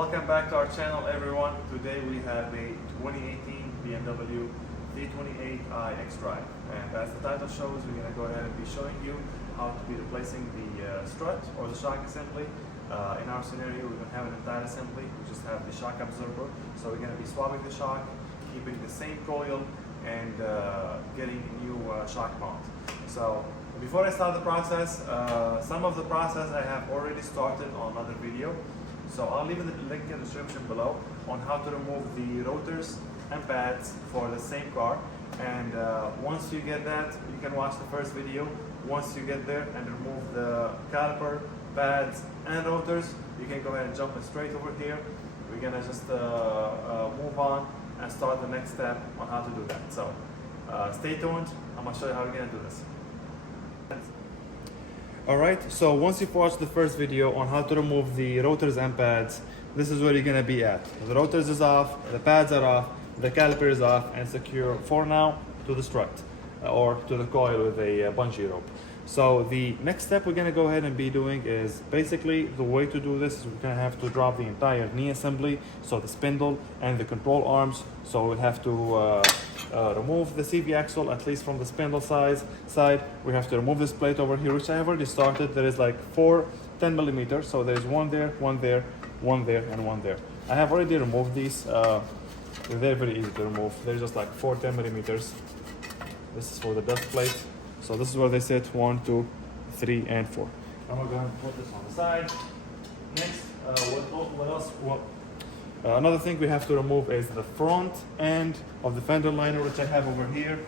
Welcome back to our channel, everyone. Today we have a 2018 BMW 335i xDrive, and as the title shows, we're going to go ahead and be showing you how to be replacing the strut or the shock assembly. In our scenario, we don't have an entire assembly, we just have the shock absorber. So we're going to be swapping the shock, keeping the same coil, and getting a new shock mount. So before I start the process, some of the process I have already started on another video. So I'll leave the link in the description below on how to remove the rotors and pads for the same car. And once you get that, you can watch the first video. Once you get there and remove the caliper, pads and rotors, you can go ahead and jump straight over here. We're gonna just move on and start the next step on how to do that. So stay tuned. I'm gonna show you how we're gonna do this. Alright, so once you've watched the first video on how to remove the rotors and pads, this is where you're gonna be at. The rotors is off, the pads are off, the caliper is off and secure for now to the strut or to the coil with a bungee rope. So the next step we're gonna go ahead and be doing is basically the way to do this is we're gonna have to drop the entire knee assembly, so the spindle and the control arms. So we'll have to remove the CV axle, at least from the spindle side. We have to remove this plate over here, which I have already started. There is like 4 10mm, so there's one there, one there, one there, and one there. I have already removed these. They're very easy to remove. They're just like 4 10mm. This is for the dust plate. So this is where they sit, 1, 2, 3, and 4. I'm gonna go ahead and put this on the side. Next, what else? Another thing we have to remove is the front end of the fender liner, which I have over here.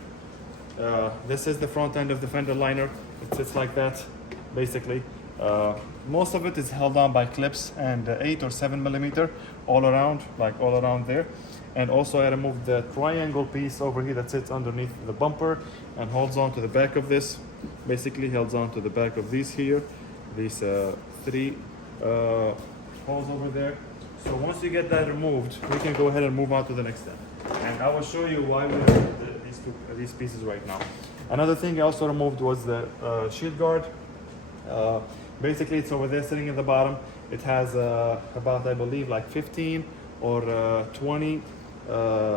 This is the front end of the fender liner. It sits like that, basically. Most of it is held on by clips and 8 or 7mm all around, like all around there. And also I removed the triangle piece over here that sits underneath the bumper and holds on to the back of this. Basically holds on to the back of these here, these 3 holes over there. So once you get that removed, we can go ahead and move on to the next step. And I will show you why we removed these pieces right now. Another thing I also removed was the shield guard. Basically it's over there sitting at the bottom. It has about, I believe, like 15 or 20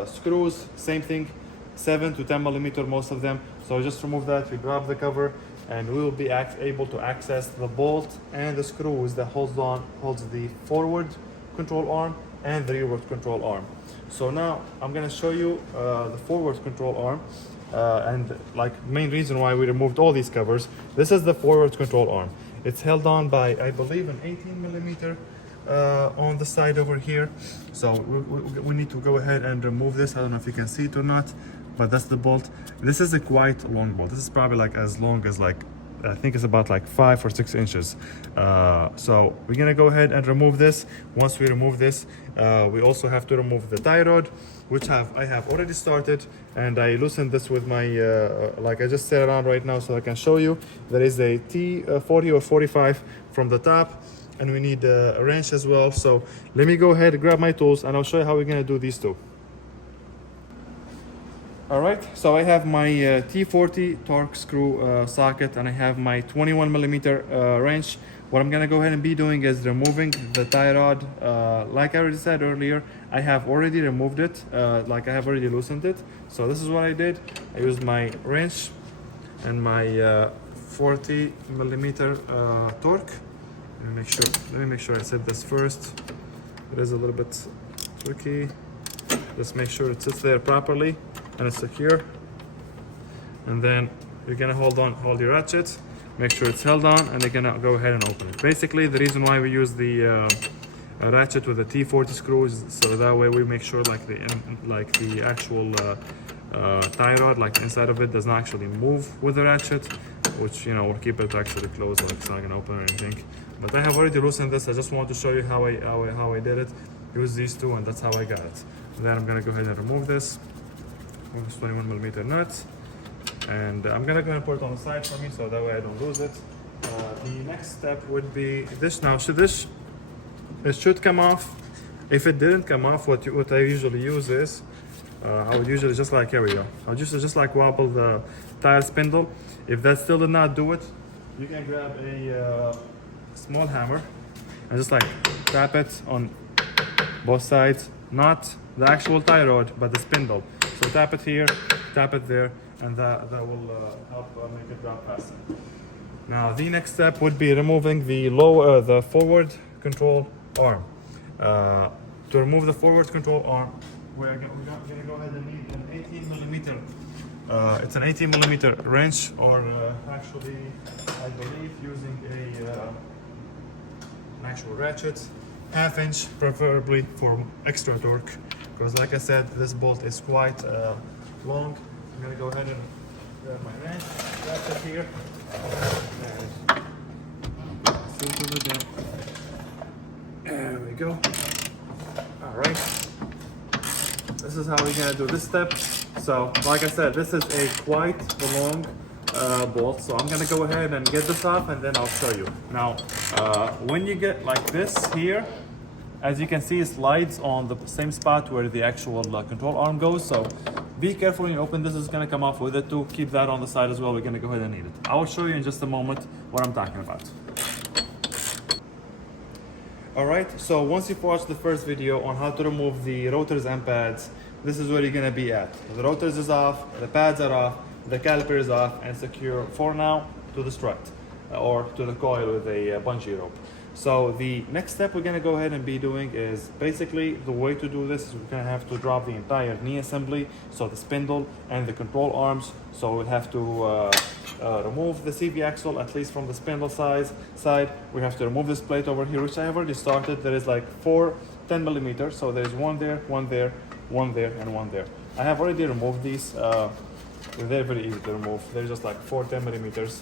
screws, same thing, 7 to 10mm, most of them. So just remove that, we grab the cover, and we will be able to access the bolt and the screws that holds the forward control arm and the rearward control arm. So now I'm going to show you the forward control arm and like main reason why we removed all these covers. This is the forward control arm. It's held on by, I believe, an 18mm on the side over here. So we need to go ahead and remove this. I don't know if you can see it or not, but that's the bolt. This is a quite long bolt. This is probably like as long as like, I think it's about like 5 or 6 inches. So we're gonna go ahead and remove this. Once we remove this, we also have to remove the tie rod, which I have already started, and I loosened this with my, like I just set it on right now so I can show you. There is a T40 or 45 from the top, and we need a wrench as well. So let me go ahead and grab my tools and I'll show you how we're gonna do these two. Alright, so I have my T40 torque screw socket, and I have my 21mm wrench. What I'm gonna go ahead and be doing is removing the tie rod. Like I already said earlier, I have already removed it, like I have already loosened it. So this is what I did. I used my wrench and my 40mm torque. Let me make sure I set this first. It is a little bit tricky. Just make sure it sits there properly and it's secure. And then you're gonna hold your ratchet, make sure it's held on, and you're gonna go ahead and open it. Basically, the reason why we use the ratchet with the T40 screws, so that way we make sure like the actual tie rod, like the inside of it, does not actually move with the ratchet, which, you know, will keep it actually closed, like it's not gonna open or anything. But I have already loosened this. I just want to show you how I did it. Use these two, and that's how I got it. Then I'm gonna go ahead and remove this. With this 21mm nut, and I'm gonna go ahead and put it on the side for me so that way I don't lose it. The next step would be this. Now, it should come off. If it didn't come off, what I usually use is I would usually just like, here we go. I'll just like wobble the tire spindle. If that still did not do it, you can grab a small hammer and just like tap it on both sides, not the actual tie rod, but the spindle. So tap it here, tap it there, and that will help make it drop faster. Now the next step would be removing the forward control arm. To remove the forward control arm, we're gonna go ahead and need an 18 millimeter. It's an 18 millimeter wrench, or actually, I believe using an actual ratchet, 1/2 inch, preferably for extra torque, because like I said, this bolt is quite long. I'm gonna go ahead and grab my wrench, ratchet here, and see over there. There we go. All right. This is how we're gonna do this step. So, like I said, this is a quite long bolt. So I'm gonna go ahead and get this off, and then I'll show you. Now, when you get like this here, as you can see, it slides on the same spot where the actual control arm goes. So be careful when you open this. It's gonna come off with it too. Keep that on the side as well. We're gonna go ahead and need it. I will show you in just a moment what I'm talking about. Alright, so once you've watched the first video on how to remove the rotors and pads, this is where you're gonna be at. The rotors is off, the pads are off, the caliper is off and secure for now to the strut or to the coil with a bungee rope. So the next step we're gonna go ahead and be doing is basically the way to do this is we're gonna have to drop the entire knee assembly, so the spindle and the control arms. So we'll have to remove the CV axle, at least from the spindle side. We have to remove this plate over here, which I have already started. There is like 4 10 millimeters, so there's one there, one there, one there, and one there. I have already removed these. They're very easy to remove. They're just like 4 10 millimeters.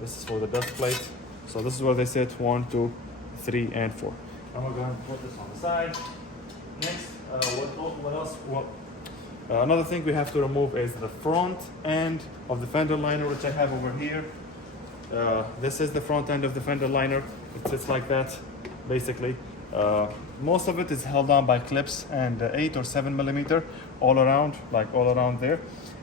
This is for the dust plate. So this is where they sit, 1, 2, 3, and 4. I'm gonna go ahead and put this on the side. Next, what else? Well, another thing we have to remove is the front end of the fender liner, which I have over here. This is the front end of the fender liner. It sits like that, basically. Most of it is held on by clips and 8 or 7 millimeter all around, like all around there.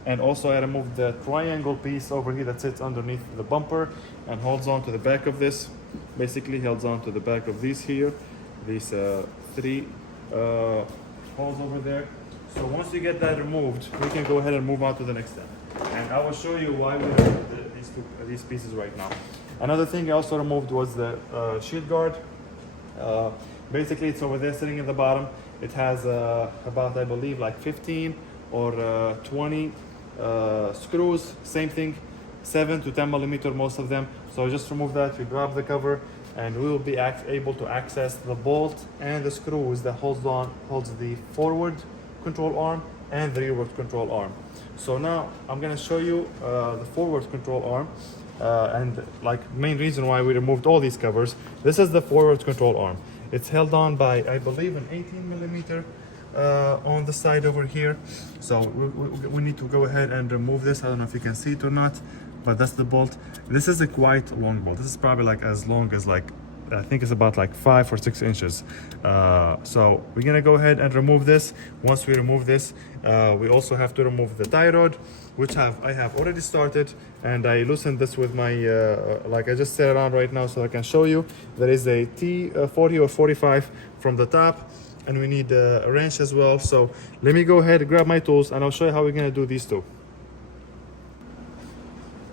And also I removed the triangle piece over here that sits underneath the bumper and holds on to the back of this. Basically holds on to the back of these here, these 3 holes over there. So once you get that removed, we can go ahead and move on to the next step. And I will show you why we removed these pieces right now. Another thing I also removed was the shield guard. Basically it's over there sitting at the bottom. It has about, I believe, like 15 or 20 screws, same thing, 7 to 10 millimeter, most of them. So just remove that, you grab the cover, and we will be able to access the bolt and the screws that holds the forward control arm and the rearward control arm. So now I'm going to show you the forward control arm, and like main reason why we removed all these covers. This is the forward control arm. It's held on by, I believe, an 18 millimeter on the side over here. So we need to go ahead and remove this. I don't know if you can see it or not, but that's the bolt. This is a quite long bolt. This is probably like as long as, like, I think it's about like 5 or 6 inches. So we're gonna go ahead and remove this. Once we remove this, we also have to remove the tie rod, which I have already started, and I loosened this with my like I just set it on right now so I can show you. There is a T40 or 45 from the top, and we need a wrench as well. So let me go ahead and grab my tools, and I'll show you how we're gonna do these two.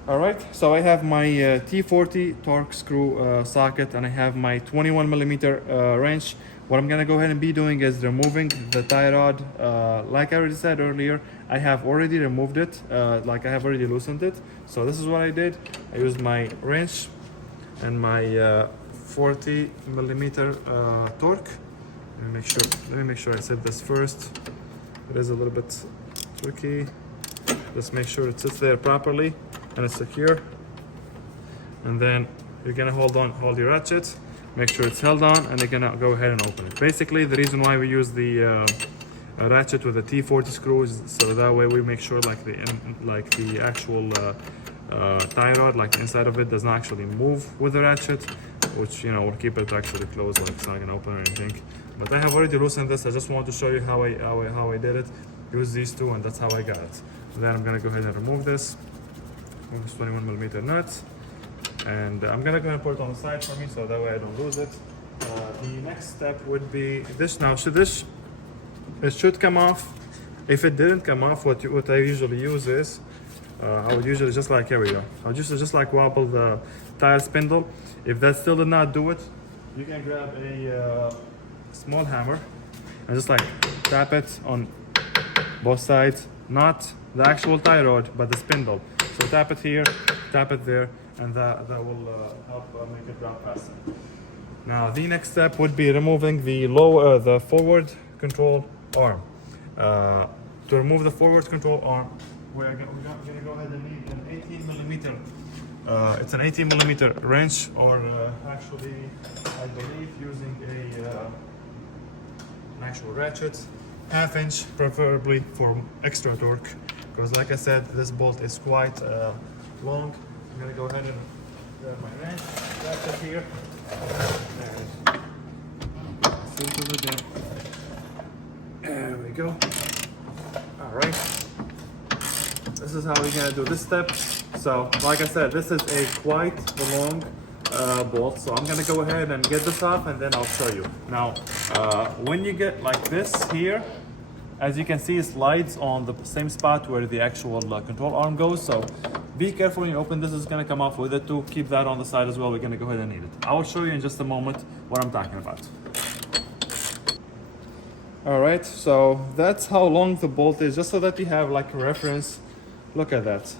All right, so I have my T40 torque screw socket, and I have my 21 millimeter wrench. What I'm gonna go ahead and be doing is removing the tie rod. Like I already said earlier, I have already removed it, like I have already loosened it. So this is what I did. I used my wrench and my 40 millimeter torque. Let me make sure I set this first. It is a little bit tricky. Let's make sure it sits there properly and it's secure. And then you're gonna hold your ratchet, make sure it's held on, and you're gonna go ahead and open it. Basically, the reason why we use the ratchet with the T40 screws, so that way we make sure like the actual tie rod, like the inside of it, does not actually move with the ratchet, which, you know, will keep it actually closed, like it's not gonna open or anything. But I have already loosened this. I just want to show you how I did it. Use these two, and that's how I got it. So then I'm gonna go ahead and remove this 21 millimeter nut, and I'm gonna go and put it on the side for me, so that way I don't lose it. The next step would be this now. So this, it should come off. If it didn't come off, what I usually use is, I would usually just like, here we go. I would just like wobble the tire spindle. If that still did not do it, you can grab a small hammer and just like tap it on both sides, not the actual tie rod, but the spindle. So tap it here, tap it there, and that will help make it drop faster. Now the next step would be removing the forward control arm. To remove the forward control arm, we're gonna go ahead and need an 18 millimeter. It's an 18 millimeter wrench, or actually, I believe using an actual ratchet, half-inch, preferably for extra torque. Because, like I said, this bolt is quite long. I'm gonna go ahead and grab my wrench, ratchet here. There we go. All right. This is how we're gonna do this step. So, like I said, this is a quite long bolt. So I'm gonna go ahead and get this off, and then I'll show you. Now, when you get like this here, as you can see, it slides on the same spot where the actual control arm goes. So be careful when you open this. It's gonna come off with it too. Keep that on the side as well. We're gonna go ahead and need it. I will show you in just a moment what I'm talking about. All right, so that's how long the bolt is, just so that you have like a reference. Look at that.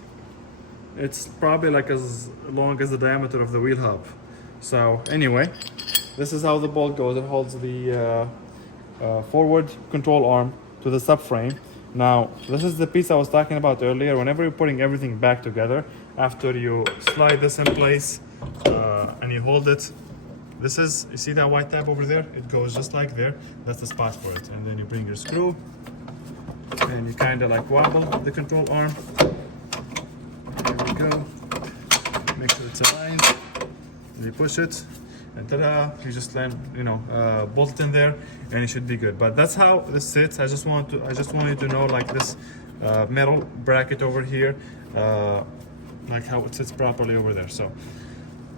It's probably like as long as the diameter of the wheel hub. So anyway, this is how the bolt goes. It holds the forward control arm to the subframe. Now, this is the piece I was talking about earlier. Whenever you're putting everything back together, after you slide this in place and you hold it, this is, you see that white tab over there? It goes just like there. That's the spot for it. And then you bring your screw and you kind of like wobble the control arm. There we go. Make sure it's aligned. You push it, and ta-da! You just land, bolt it in there, and it should be good. But that's how this sits. I just want you to know, like this metal bracket over here, like how it sits properly over there. So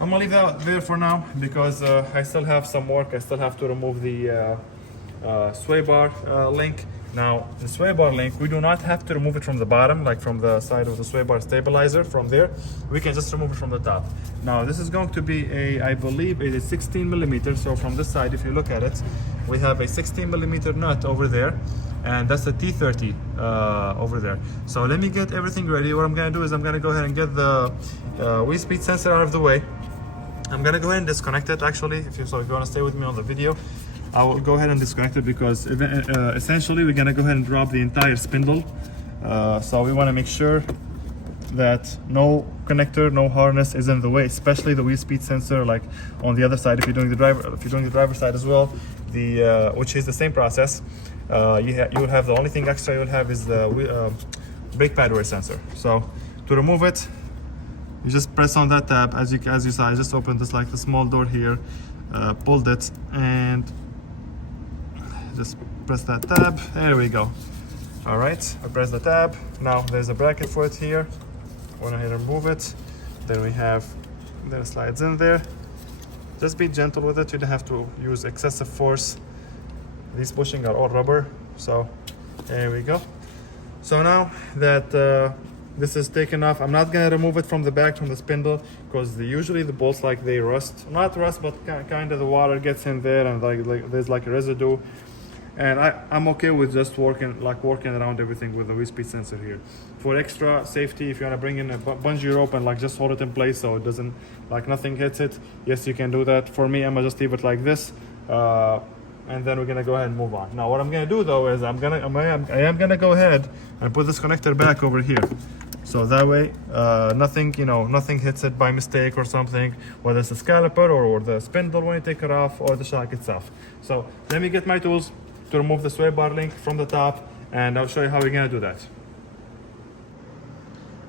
I'm gonna leave that there for now because I still have some work. I still have to remove the sway bar link. Now, the sway bar link, we do not have to remove it from the bottom, like from the side of the sway bar stabilizer from there. We can just remove it from the top. Now, this is going to be I believe it is 16 millimeters. So from this side, if you look at it, we have a 16 millimeter nut over there, and that's a T30 over there. So let me get everything ready. What I'm gonna do is I'm gonna go ahead and get the wheel speed sensor out of the way. I'm gonna go ahead and disconnect it actually, if you wanna stay with me on the video. I will go ahead and disconnect it because essentially we're gonna go ahead and drop the entire spindle. So we wanna make sure that no connector, no harness is in the way, especially the wheel speed sensor, like on the other side. If you're doing the driver side as well, which is the same process, you will have the only thing extra you will have is the brake pad wear sensor. So to remove it, you just press on that tab. As you saw, I just opened this like the small door here, pulled it, and just press that tab. There we go. All right, I press the tab. Now there's a bracket for it here. When I remove it, then it slides in there. Just be gentle with it. You don't have to use excessive force. These bushings are all rubber, so there we go. So now that this is taken off, I'm not gonna remove it from the back, from the spindle, because usually the bolts they rust. Not rust, but kind of the water gets in there, and like there's like a residue. And I'm okay with just working around everything with the wheel speed sensor here. For extra safety, if you want to bring in a bungee rope and just hold it in place so it doesn't, nothing hits it, yes, you can do that. For me, I'm gonna just leave it like this, and then we're gonna go ahead and move on. Now, what I'm gonna do though is I am gonna go ahead and put this connector back over here. So that way, nothing hits it by mistake or something, whether it's the caliper or the spindle when you take it off, or the shock itself. So let me get my tools to remove the sway bar link from the top, and I'll show you how we're gonna do that.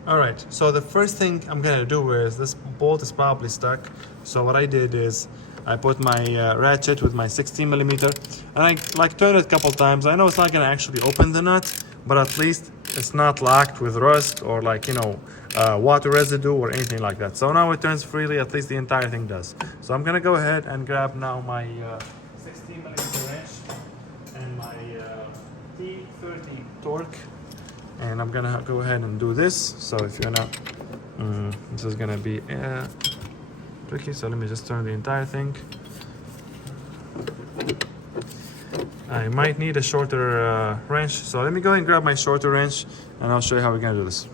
All right, so the first thing I'm gonna do is, this bolt is probably stuck. So what I did is I put my ratchet with my 16 millimeter, and I turned it a couple times. I know it's not gonna actually open the nut, but at least it's not locked with rust or water residue or anything like that. So now it turns freely, at least the entire thing does. So I'm gonna go ahead and grab now my 16 millimeter wrench and my T30 torque, and I'm gonna go ahead and do this. So if you're not, this is gonna be tricky, so let me just turn the entire thing. I might need a shorter wrench, so let me go ahead and grab my shorter wrench and I'll show you how we're gonna do this.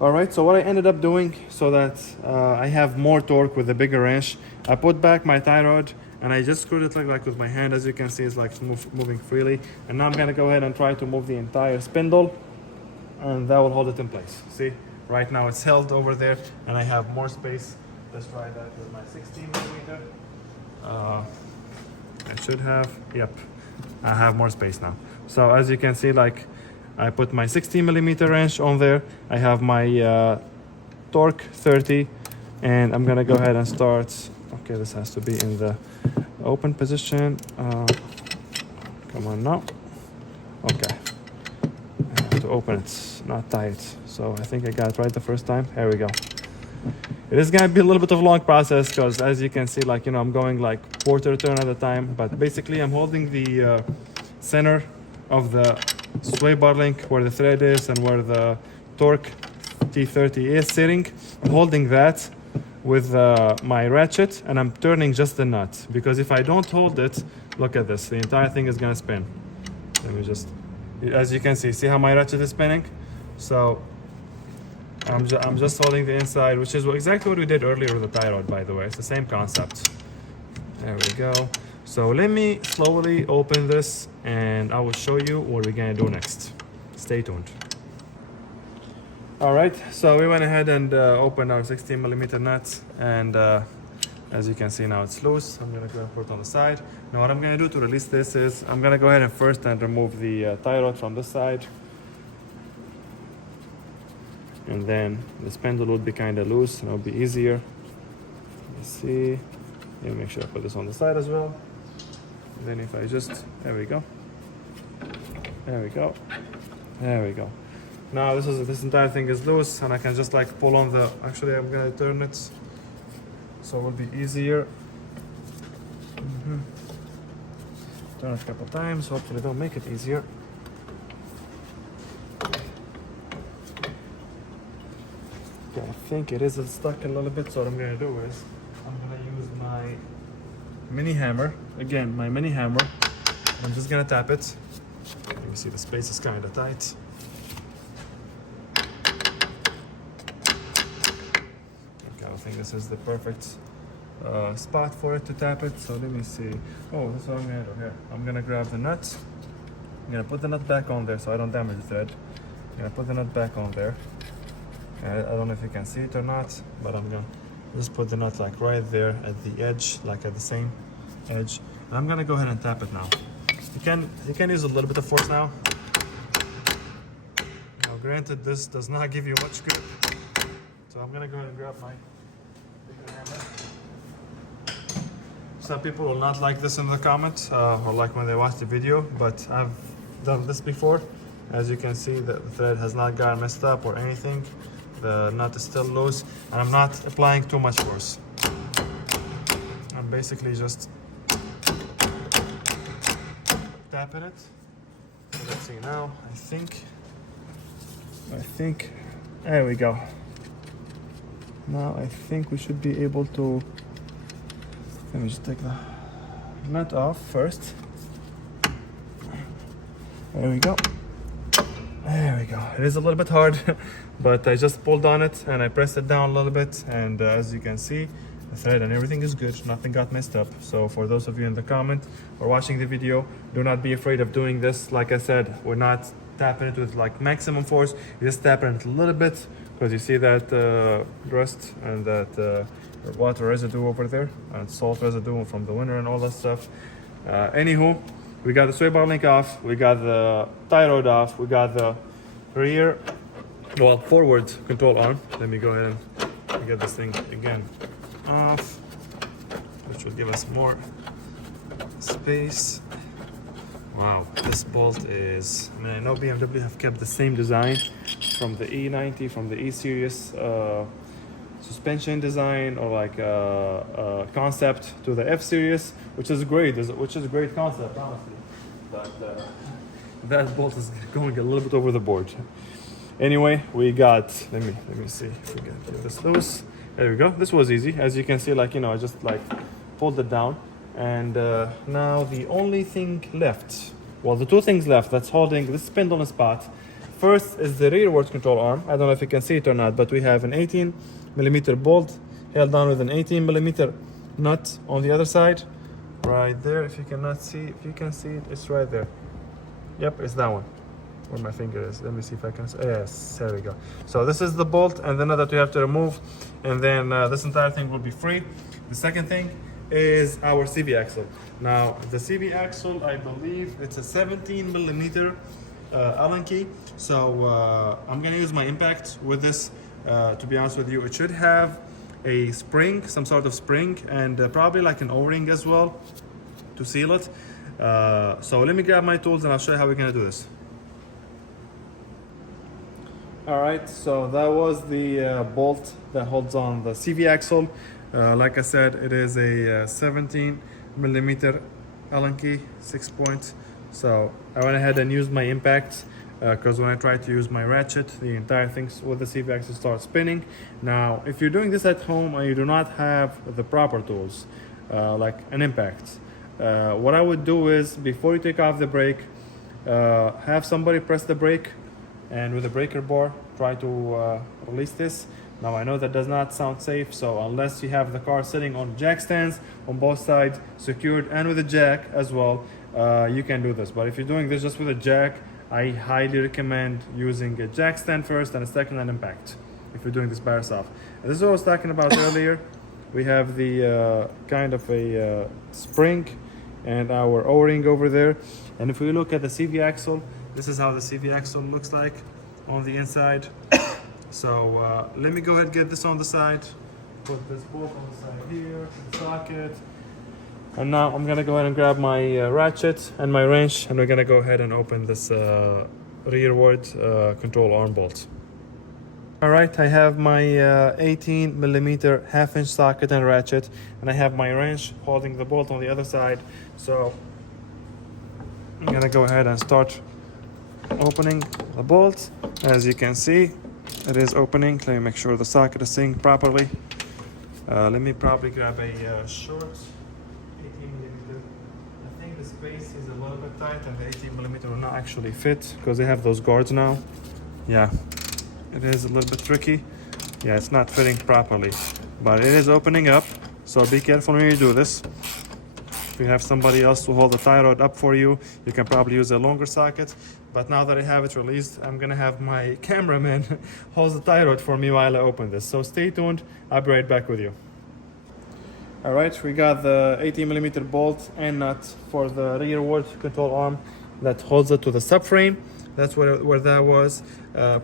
Alright, so what I ended up doing so that I have more torque with the bigger wrench, I put back my tie rod and I just screwed it like with my hand. As you can see, it's like moving freely. And now I'm gonna go ahead and try to move the entire spindle, and that will hold it in place. See, right now it's held over there and I have more space. Let's try that with my 16 millimeter. I should have, yep, I have more space now. So as you can see, like I put my 16 millimeter wrench on there. I have my torque 30, and I'm gonna go ahead and start. Okay, this has to be in the open position. Come on now. Okay, I have to open it, not tie it. So I think I got it right the first time. Here we go. It is gonna be a little bit of a long process because, as you can see, like, you know, I'm going like quarter turn at a time. But basically, I'm holding the center of the sway bar link where the thread is and where the torque T30 is sitting. I'm holding that with my ratchet, and I'm turning just the nut, because if I don't hold it, look at this, the entire thing is gonna spin. Let me just, as you can see how my ratchet is spinning? So I'm just holding the inside, which is exactly what we did earlier with the tie rod, by the way. It's the same concept. There we go. So let me slowly open this and I will show you what we're gonna do next. Stay tuned. All right, so we went ahead and opened our 16 millimeter nut, and as you can see now it's loose. I'm gonna go and put it on the side. Now what I'm gonna do to release this is I'm gonna go ahead and first remove the tie rod from this side. And then the spindle would be kind of loose and it'll be easier. Let's see. Let me make sure I put this on the side as well. And then if I just, there we go. There we go. There we go. Now this entire thing is loose, and I can just like pull on the, actually I'm gonna turn it so it will be easier. Turn it a couple times, hopefully don't make it easier. Okay, I think it is stuck a little bit, so what I'm gonna do is I'm gonna use my mini hammer. Again, my mini hammer. I'm just gonna tap it. Let me see, the space is kind of tight. Okay, I think this is the perfect spot for it to tap it. So let me see. Oh, this is what I'm gonna do here. I'm gonna grab the nut. I'm gonna put the nut back on there so I don't damage the thread. I'm gonna put the nut back on there. I don't know if you can see it or not, but I'm gonna just put the nut like right there at the edge, like at the same edge. And I'm gonna go ahead and tap it now. You can use a little bit of force now. Now granted, this does not give you much grip, so I'm gonna go ahead and grab my bigger hammer. Some people will not like this in the comments, or like when they watch the video, but I've done this before. As you can see, the thread has not gotten messed up or anything. The nut is still loose, and I'm not applying too much force. I'm basically just tapping it. So let's see now. I think, there we go. Now I think we should be able to, let me just take the nut off first. There we go. There we go. It is a little bit hard, but I just pulled on it and I pressed it down a little bit, and as you can see, the thread and everything is good. Nothing got messed up. So for those of you in the comment or watching the video, do not be afraid of doing this. Like I said, we're not tapping it with like maximum force. You're just tapping it a little bit, because you see that rust and that water residue over there, and salt residue from the winter and all that stuff. Anywho, we got the sway bar link off, we got the tie rod off, we got the forward control arm. Let me go ahead and get this thing again off, which will give us more space. Wow, this bolt is, I mean, I know BMW have kept the same design from the E90, from the E series suspension design, or like concept to the F series, which is great, which is a great concept, honestly. But that bolt is going a little bit over the board. Anyway, we got, let me see if we can get this loose. There we go. This was easy. As you can see, like, you know, I just like pulled it down. And now the only thing left, well, the two things left that's holding this spindle in spot. First is the rearward control arm. I don't know if you can see it or not, but we have an 18mm bolt held down with an 18mm nut on the other side. Right there. If you cannot see, if you can see it, it's right there. Yep, it's that one. Where my finger is. Let me see if I can see. Yes, there we go. So this is the bolt and the nut that we have to remove, and then this entire thing will be free. The second thing is our CV axle. Now the CV axle, I believe it's a 17mm Allen key. So I'm gonna use my impact with this. To be honest with you, it should have a spring, some sort of spring, and probably like an O-ring as well to seal it. So let me grab my tools and I'll show you how we're gonna do this. All right, so that was the bolt that holds on the CV axle. Like I said, it is a 17mm Allen key, 6 points. So I went ahead and used my impact because when I try to use my ratchet, the entire thing with the CV axle starts spinning. Now, if you're doing this at home and you do not have the proper tools, like an impact, what I would do is, before you take off the brake, have somebody press the brake, and with a breaker bar try to release this. Now I know that does not sound safe, so unless you have the car sitting on jack stands on both sides, secured and with a jack as well, you can do this. But if you're doing this just with a jack, I highly recommend using a jack stand first and a second hand impact if you're doing this by yourself. And this is what I was talking about earlier. We have the kind of a spring and our O-ring over there. And if we look at the CV axle, this is how the CV axle looks like on the inside. So let me go ahead and get this on the side. Put this bolt on the side here, socket. And now I'm gonna go ahead and grab my ratchet and my wrench, and we're gonna go ahead and open this rearward control arm bolt. All right, I have my 18mm half-inch socket and ratchet, and I have my wrench holding the bolt on the other side. So I'm gonna go ahead and start opening the bolt. As you can see, it is opening. Let me make sure the socket is synced properly. Let me probably grab a short 18mm. I think the space is a little bit tight and the 18mm will not actually fit because they have those guards now. Yeah, it is a little bit tricky. Yeah, it's not fitting properly, but it is opening up. So be careful when you do this. If you have somebody else to hold the tie rod up for you, you can probably use a longer socket. But now that I have it released, I'm gonna have my cameraman hold the tie rod for me while I open this. So stay tuned, I'll be right back with you. All right, we got the 18mm bolt and nut for the rearward control arm that holds it to the subframe. That's where that was.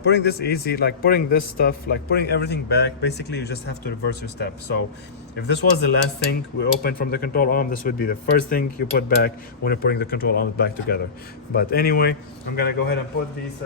Putting this easy, like putting this stuff, like putting everything back, basically you just have to reverse your step. So if this was the last thing we opened from the control arm, this would be the first thing you put back when you're putting the control arms back together. But anyway, I'm gonna go ahead and put this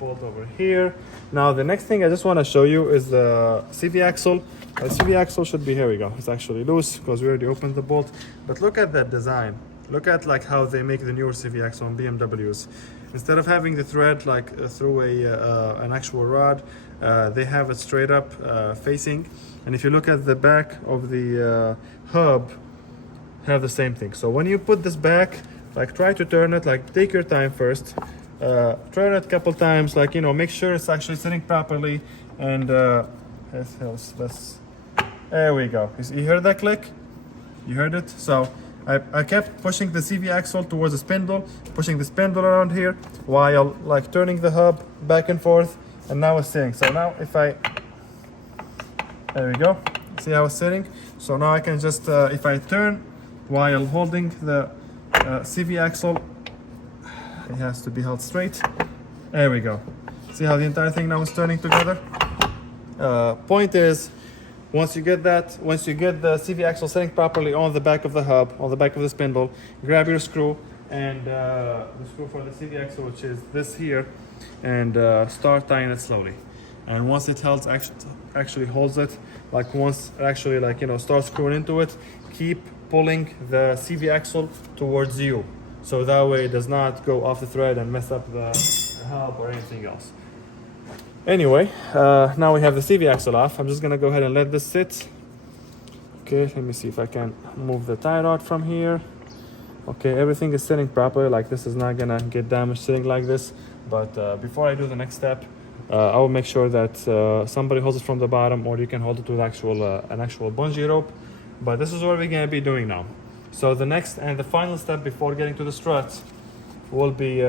bolt over here. Now the next thing I just wanna show you is the CV axle. The CV axle should be, here we go. It's actually loose because we already opened the bolt. But look at that design. Look at like how they make the newer CV axle on BMWs. Instead of having the thread like through an actual rod, they have it straight up facing. And if you look at the back of the hub, have the same thing. So when you put this back, like try to turn it, like take your time first. Turn it a couple times, like, you know, make sure it's actually sitting properly. And there we go. You heard that click? You heard it? So I kept pushing the CV axle towards the spindle, pushing the spindle around here while like turning the hub back and forth, and now it's sitting. So now if there we go. See how it's sitting? So now I can just, if I turn while holding the CV axle, it has to be held straight. There we go. See how the entire thing now is turning together? Point is, once you get the CV axle sitting properly on the back of the hub, on the back of the spindle, grab your screw and the screw for the CV axle, which is this here, and start tying it slowly. And once it holds, actually holds it, like once actually like start screwing into it, keep pulling the CV axle towards you, so that way it does not go off the thread and mess up the hub or anything else. Anyway, now we have the CV axle off. I'm just gonna go ahead and let this sit. Okay, let me see if I can move the tie rod from here. Okay, everything is sitting properly, like this is not gonna get damaged sitting like this. But before I do the next step, I will make sure that somebody holds it from the bottom, or you can hold it with an actual bungee rope. But this is what we're gonna be doing now. So the next and the final step before getting to the strut will be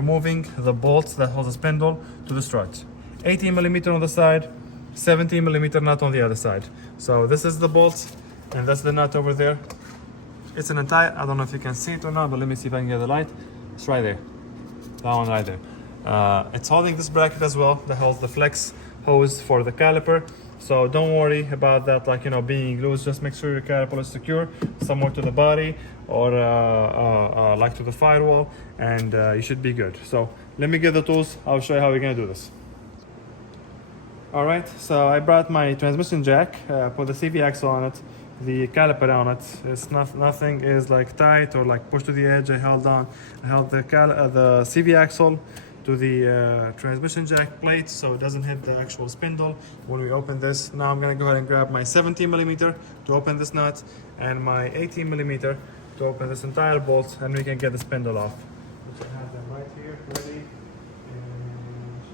removing the bolts that hold the spindle to the strut. 18 millimeter on the side, 17 millimeter nut on the other side. So this is the bolt, and that's the nut over there. It's an entire, I don't know if you can see it or not, but let me see if I can get the light. It's right there, that one right there. It's holding this bracket as well that holds the flex hose for the caliper. So don't worry about that, like being loose. Just make sure your caliper is secure somewhere to the body, or like to the firewall, and you should be good. So let me get the tools. I'll show you how we're gonna do this. All right, so I brought my transmission jack, put the CV axle on it, the caliper on it. It's nothing is like tight or like pushed to the edge. I held the CV axle to the transmission jack plate so it doesn't hit the actual spindle when we open this. Now I'm gonna go ahead and grab my 17 millimeter to open this nut and my 18 millimeter to open this entire bolt, and we can get the spindle off. Which I have them right here ready. And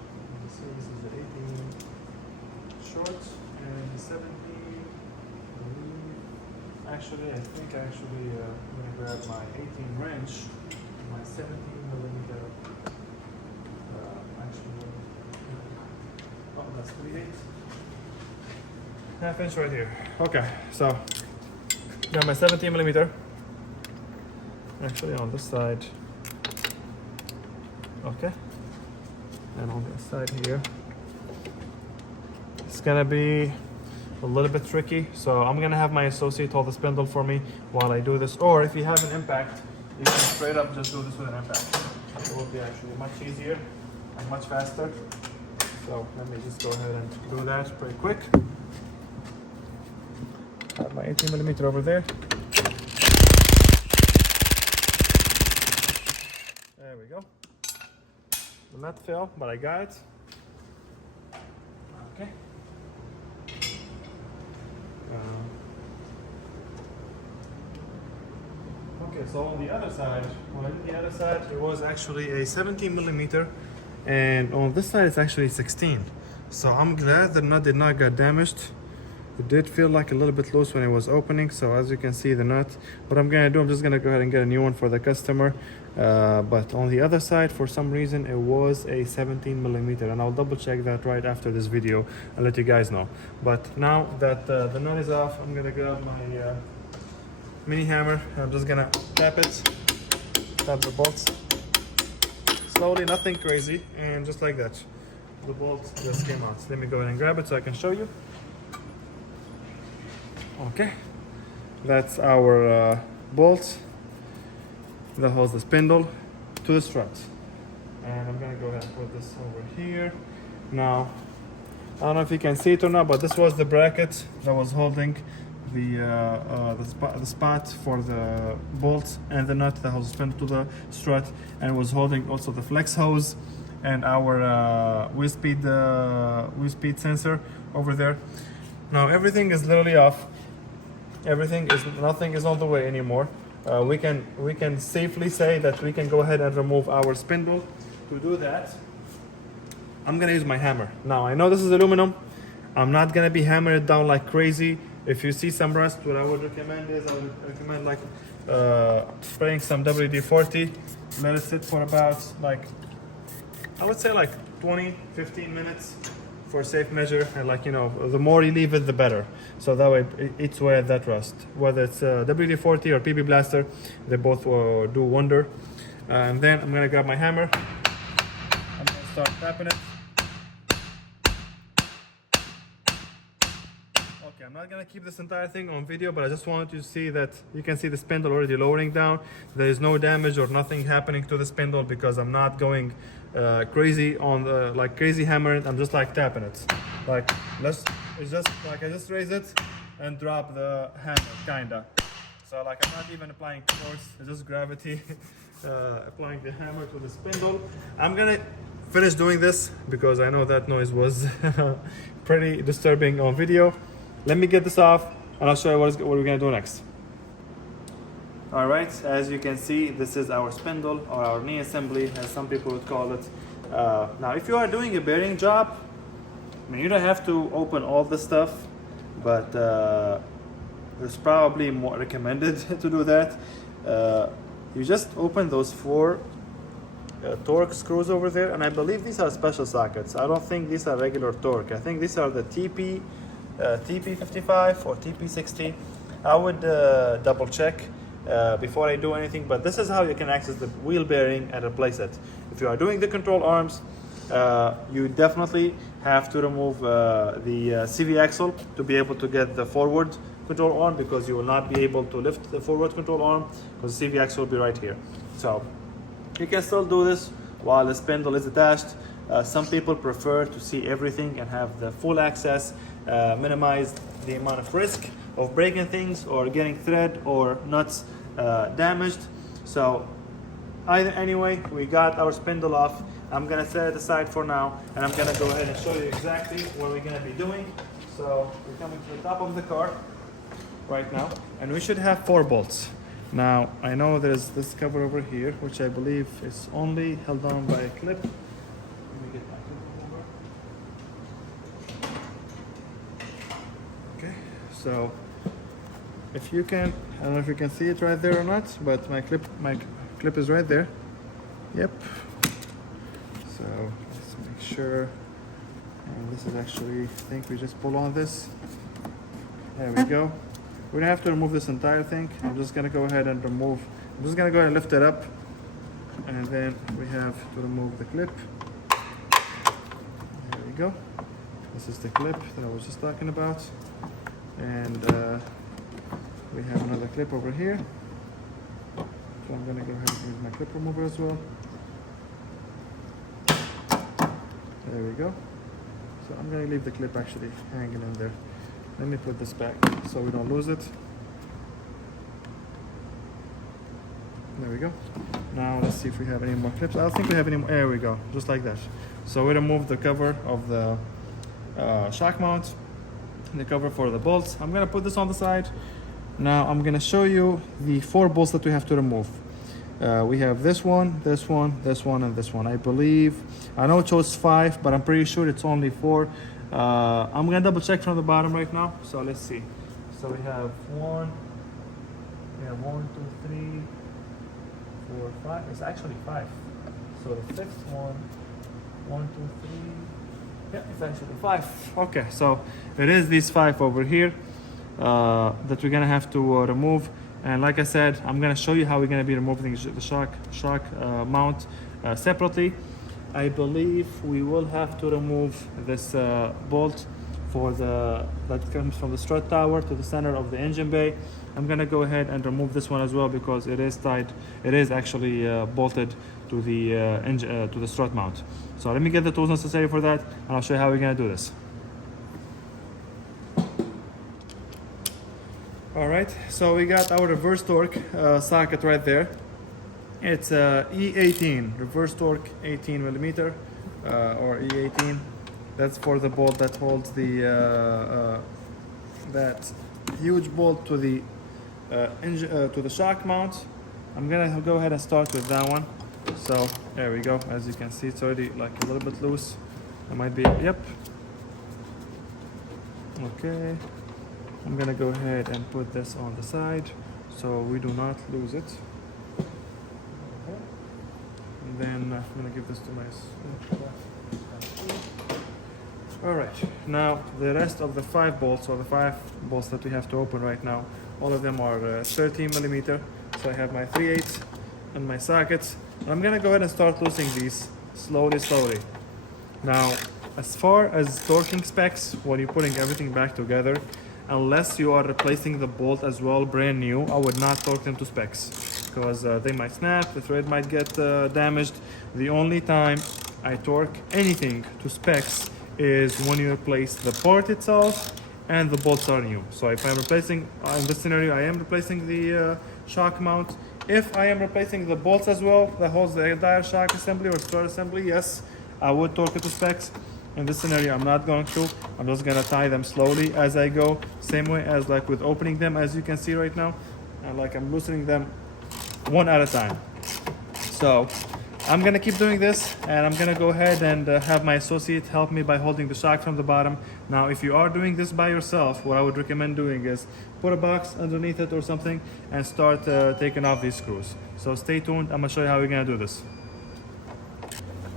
you see this is the 18 short and the 17. Actually, I think I'm gonna grab my 18 wrench, my 17 millimeter. Oh, that's 3/8. Half inch right here. Okay, so got my 17 millimeter. Actually, on this side. Okay, and on this side here. It's gonna be a little bit tricky, so I'm gonna have my associate hold the spindle for me while I do this. Or if you have an impact, you can straight up just do this with an impact. It will be actually much easier and much faster. So let me just go ahead and do that pretty quick. Have my 18 millimeter over there. There we go. The nut fell, but I got it. Okay. Okay, so on the other side, it was actually a 17 millimeter, and on this side it's actually 16. So I'm glad the nut did not get damaged. It did feel like a little bit loose when it was opening, so as you can see the nut, what I'm gonna do, I'm just gonna go ahead and get a new one for the customer. But on the other side, for some reason, it was a 17 millimeter, and I'll double check that right after this video and let you guys know. But now that the nut is off, I'm gonna grab my mini hammer. I'm just gonna tap the bolts slowly, nothing crazy, and just like that, the bolt just came out. Let me go ahead and grab it so I can show you. Okay, that's our bolt that holds the spindle to the strut. And I'm gonna go ahead and put this over here. Now, I don't know if you can see it or not, but this was the bracket that was holding the spot for the bolt and the nut that holds the spindle to the strut, and was holding also the flex hose and our wheel speed sensor over there. Now everything is literally off. Nothing is on the way anymore. We can safely say that we can go ahead and remove our spindle. To do that, I'm gonna use my hammer. Now I know this is aluminum. I'm not gonna be hammering it down like crazy. If you see some rust, what I would recommend is like spraying some WD-40. Let it sit for about I would say 20-15 minutes for safe measure, and the more you leave it the better, so that way it eats away at that rust. Whether it's WD-40 or PB Blaster, they both do wonder. And then I'm gonna grab my hammer. I'm gonna start tapping it. Okay, I'm not gonna keep this entire thing on video, but I just wanted you to see that you can see the spindle already lowering down. There is no damage or nothing happening to the spindle because I'm not going crazy on the crazy hammering. I'm just like tapping it. Like it's just like I just raise it and drop the hammer, kinda. So like I'm not even applying force, it's just gravity applying the hammer to the spindle. I'm gonna finish doing this because I know that noise was pretty disturbing on video. Let me get this off and I'll show you what we're gonna do next. All right, as you can see, this is our spindle or our knee assembly, as some people would call it. Now, if you are doing a bearing job, I mean, you don't have to open all the stuff, but it's probably more recommended to do that. You just open those 4 torque screws over there, and I believe these are special sockets. I don't think these are regular torque. I think these are the TP55 or TP60. I would double check before I do anything, but this is how you can access the wheel bearing and replace it. If you are doing the control arms, you definitely have to remove the CV axle to be able to get the forward control arm, because you will not be able to lift the forward control arm because the CV axle will be right here. So you can still do this while the spindle is attached. Some people prefer to see everything and have the full access, minimize the amount of risk of breaking things or getting thread or nuts damaged. So anyway, we got our spindle off. I'm gonna set it aside for now, and I'm gonna go ahead and show you exactly what we're gonna be doing. So we're coming to the top of the car right now, and we should have 4 bolts. Now, I know there's this cover over here, which I believe is only held on by a clip. Let me get my clip over. Okay, so if you can, I don't know if you can see it right there or not, but my clip is right there. Yep. So let's make sure. And this is actually, I think we just pull on this. There we go. We're gonna have to remove this entire thing. I'm just gonna go ahead and lift it up, and then we have to remove the clip. There we go. This is the clip that I was just talking about, and we have another clip over here. So I'm gonna go ahead and use my clip remover as well. There we go. So I'm gonna leave the clip actually hanging in there. Let me put this back so we don't lose it. There we go. Now let's see if we have any more clips. I don't think we have any more. There we go, just like that. So we removed the cover of the shock mount, the cover for the bolts. I'm gonna put this on the side. Now I'm gonna show you the 4 bolts that we have to remove. We have this one, this one, this one, and this one. I know it shows 5, but I'm pretty sure it's only 4. I'm gonna double check from the bottom right now. So let's see. So we have 1, 2, 3, 4, 5. It's actually 5. So the 5th one, 1, 2, 3. Yeah, it's actually 5. Okay, so it is these 5 over here that we're gonna have to remove. And like I said, I'm gonna show you how we're gonna be removing the shock mount separately. I believe we will have to remove this bolt that comes from the strut tower to the center of the engine bay. I'm gonna go ahead and remove this one as well because it is tied. It is actually bolted to the strut mount. So let me get the tools necessary for that, and I'll show you how we're gonna do this. All right, so we got our reverse torque socket right there. It's E18, reverse torque 18 millimeter, or E18. That's for the bolt that holds the that huge bolt to the to the shock mount. I'm gonna go ahead and start with that one. So there we go. As you can see, it's already like a little bit loose. It might be, yep. Okay. I'm gonna go ahead and put this on the side so we do not lose it. Okay. And then I'm gonna give this to my. All right. Now the rest of the 5 bolts, or the 5 bolts that we have to open right now, all of them are 13 millimeter. So I have my 3/8 and my sockets. And I'm gonna go ahead and start loosening these slowly. Now, as far as torquing specs, when you're putting everything back together, unless you are replacing the bolt as well, brand new. I would not torque them to specs because they might snap, the thread might get damaged. The only time I torque anything to specs is when you replace the part itself and the bolts are new. So if I'm replacing, in this scenario, I am replacing the shock mount. If I am replacing the bolts as well that holds the entire shock assembly or strut assembly, yes, I would torque it to specs. In this scenario, I'm not going to. I'm just gonna tie them slowly as I go. Same way as like with opening them, as you can see right now. And like I'm loosening them one at a time. So I'm gonna keep doing this, and I'm gonna go ahead and have my associate help me by holding the shock from the bottom. Now, if you are doing this by yourself, what I would recommend doing is put a box underneath it or something and start taking off these screws. So stay tuned, I'm gonna show you how we're gonna do this.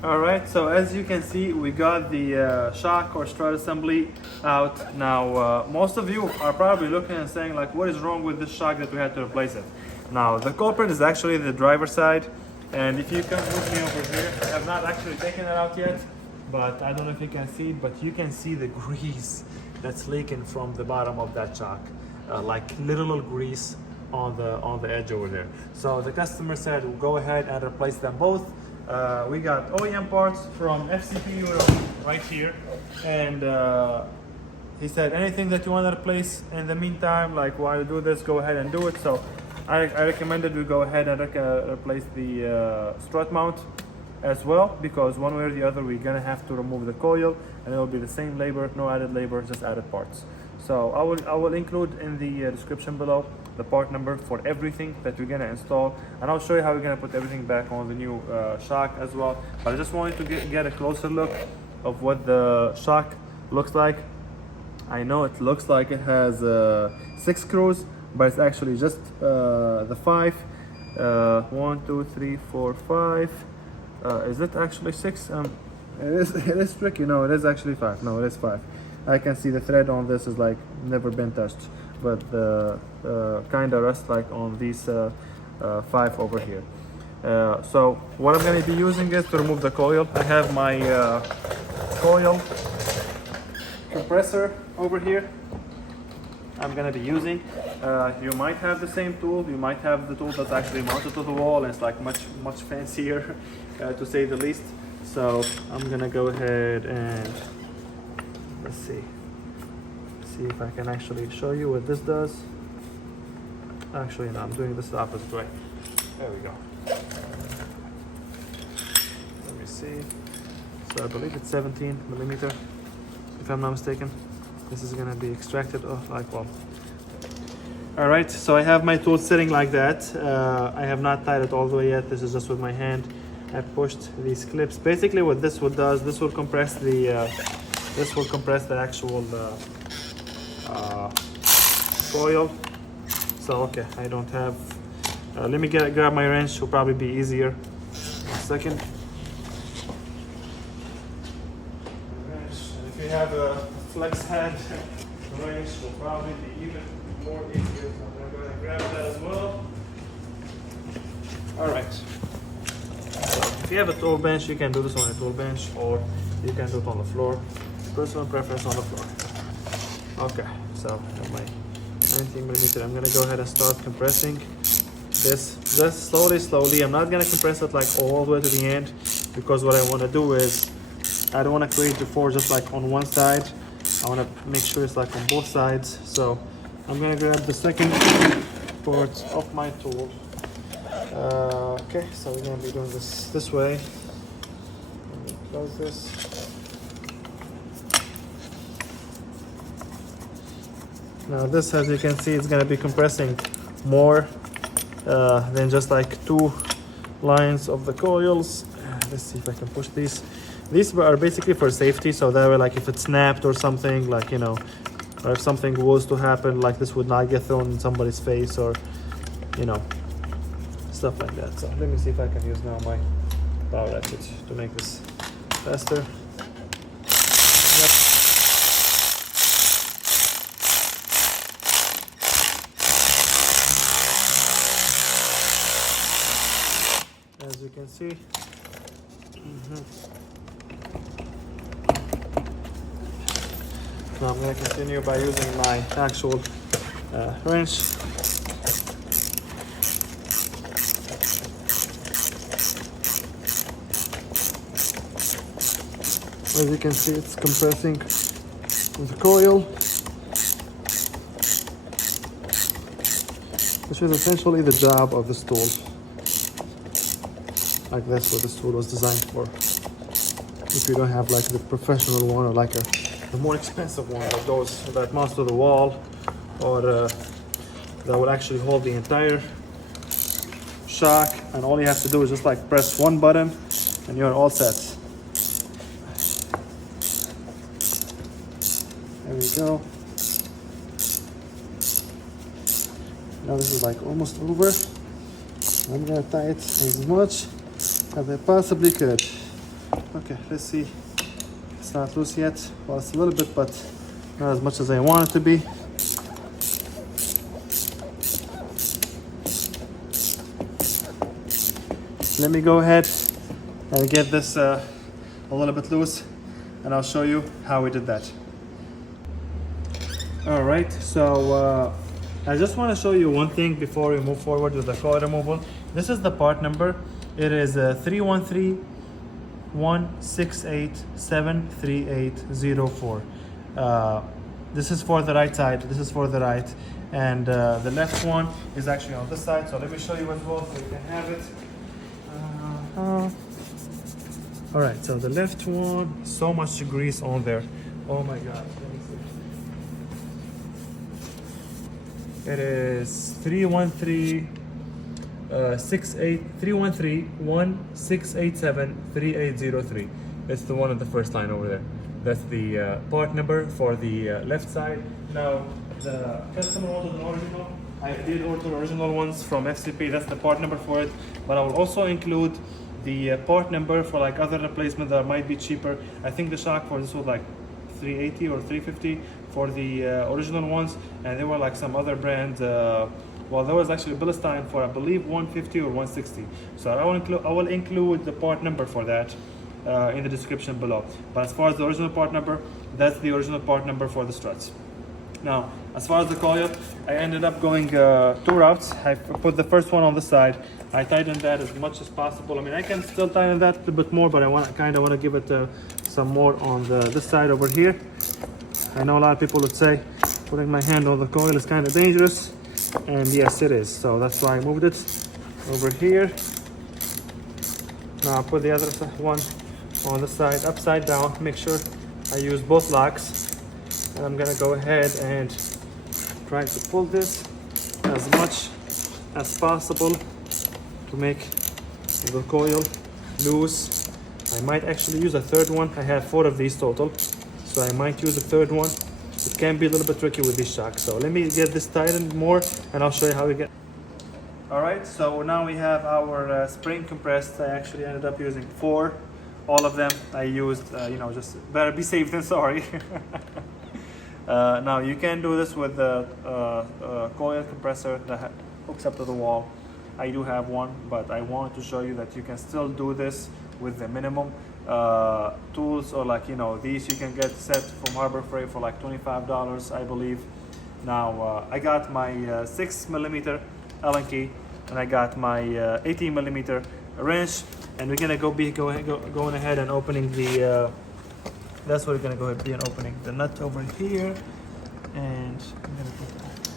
Alright, so as you can see, we got the shock or strut assembly out. Now, most of you are probably looking and saying like, what is wrong with this shock that we had to replace it? Now, the culprit is actually the driver's side. And if you come with me over here, I have not actually taken it out yet, but I don't know if you can see it, but you can see the grease that's leaking from the bottom of that shock, like little grease on the edge over there. So the customer said, we'll go ahead and replace them both. We got OEM parts from FCP Europe right here, and he said anything that you want to replace in the meantime, like while you do this, go ahead and do it. So I recommended we go ahead and replace the strut mount as well, because one way or the other we're gonna have to remove the coil, and it will be the same labor, no added labor, just added parts. So I will include in the description below the part number for everything that we're gonna install, and I'll show you how we're gonna put everything back on the new shock as well. But I just wanted to get a closer look of what the shock looks like. I know it looks like it has 6 screws, but it's actually just the 5. 1, 2, 3, 4, 5. Is it actually 6? It is tricky. No, it is actually 5. No, it is 5. I can see the thread on this is like never been touched, but kind of rust like on these 5 over here. So what I'm going to be using is to remove the coil. I have my coil compressor over here. I'm going to be using. You might have the same tool. You might have the tool that's actually mounted to the wall, and it's like much fancier to say the least. So I'm going to go ahead and let's see if I can actually show you what this does. Actually, no, I'm doing this the opposite way. There we go. Let me see. So I believe it's 17 millimeter, if I'm not mistaken. This is gonna be extracted like well. All right, so I have my tool sitting like that. I have not tied it all the way yet. This is just with my hand. I pushed these clips. Basically, what this does, this will compress the actual coil. So okay, I don't have. Let me grab my wrench. Will probably be easier. 1 second. If you have a flex head wrench, will probably be even more easier. So I'm gonna go ahead and grab that as well. All right. So if you have a tool bench, you can do this on a tool bench, or you can do it on the floor. Personal preference on the floor. Okay, so I have my 19 millimeter. I'm gonna go ahead and start compressing this just slowly. I'm not gonna compress it like all the way to the end, because what I want to do is I don't want to create the force just like on one side. I want to make sure it's like on both sides. So I'm gonna grab the second part of my tool. Okay, so we're gonna be doing this way. Let me close this. Now this, as you can see, it's gonna be compressing more than just like 2 lines of the coils. Let's see if I can push these. These are basically for safety, so that way, like if it snapped or something, like, you know, or if something was to happen, like this would not get thrown in somebody's face, or, you know, stuff like that. So let me see if I can use now my power ratchet to make this faster. Yep. As you can see. Now I'm going to continue by using my actual wrench. As you can see, it's compressing the coil, which is essentially the job of this tool. Like that's what this tool was designed for. If you don't have like the professional one or like the more expensive one, like those that mount to the wall, or that will actually hold the entire shock, and all you have to do is just like press one button and you're all set. There we go. Now this is like almost over. I'm gonna tie it as much as I possibly could. Okay, let's see. It's not loose yet. Well, it's a little bit, but not as much as I want it to be. Let me go ahead and get this a little bit loose, and I'll show you how we did that. All right, so I just want to show you one thing before we move forward with the coil removal. This is the part number. It is 313-168-73804. This is for the right side, this is for the right, and the left one is actually on this side. So let me show you as well so you can have it. All right, so the left one, so much grease on there. Oh my God. It is 313-167-3803. It's the one on the first line over there. That's the part number for the left side. Now, the customer ordered the original. I did order original ones from FCP. That's the part number for it. But I will also include the part number for like other replacement that might be cheaper. I think the shock for this was like $380 or $350 for the original ones, and there were like some other brand. Well, there was actually Bilstein for I believe $150 or $160. So I will include the part number for that in the description below. But as far as the original part number, that's the original part number for the struts. Now, as far as the coil, I ended up going two routes. I put the first one on the side. I tightened that as much as possible. I mean, I can still tighten that a bit more, but I kind of want to give it some more on this side over here. I know a lot of people would say putting my hand on the coil is kind of dangerous, and yes, it is. So that's why I moved it over here. Now I'll put the other one on the side upside down. Make sure I use both locks. And I'm gonna go ahead and try to pull this as much as possible to make the coil loose. I might actually use a third one. I have 4 of these total, so I might use a third one. It can be a little bit tricky with these shocks. So let me get this tightened more and I'll show you how we get. All right, so now we have our spring compressed. I actually ended up using 4. All of them I used, just better be safe than sorry. Now you can do this with the coil compressor that hooks up to the wall. I do have one, but I wanted to show you that you can still do this with the minimum tools, or like these you can get set from Harbor Freight for like $25, I believe. Now I got my 6mm Allen key, and I got my 18mm wrench, and we're gonna going ahead and opening the. That's what we're gonna go ahead and opening the nut over here, and I'm gonna